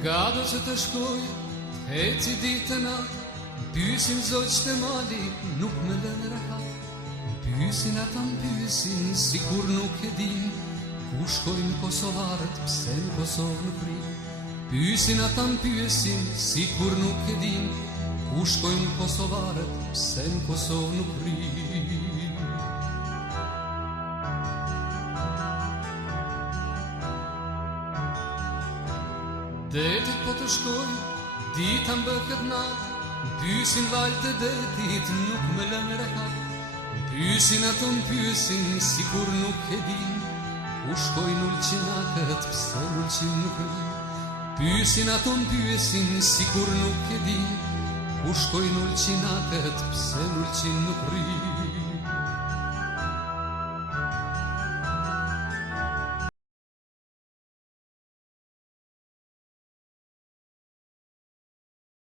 Gado që të shkoj, heci ditën atë, pysin zoq të mali, nuk me lënë rehat. Pysin ata m'pysin, si kur nuk e din, ku shkojnë Kosovarët, pse në Kosovë nuk rinë. Pysin ata m'pysin, si kur nuk e din, ku shkojnë Kosovarët, pse në Kosovë nuk rinë. Detit po të shkoj, dita m'bëket natë, pysin valë të detit, nuk me lënë rehat. Pysin ato m'pysin, si kur nuk e din, ku shkojnë ulqinakët, pse ulqin nuk rinë. Pysin ato m'pysin, si kur nuk e din, ku shkojnë ulqinakët, pse ulqin nuk rinë.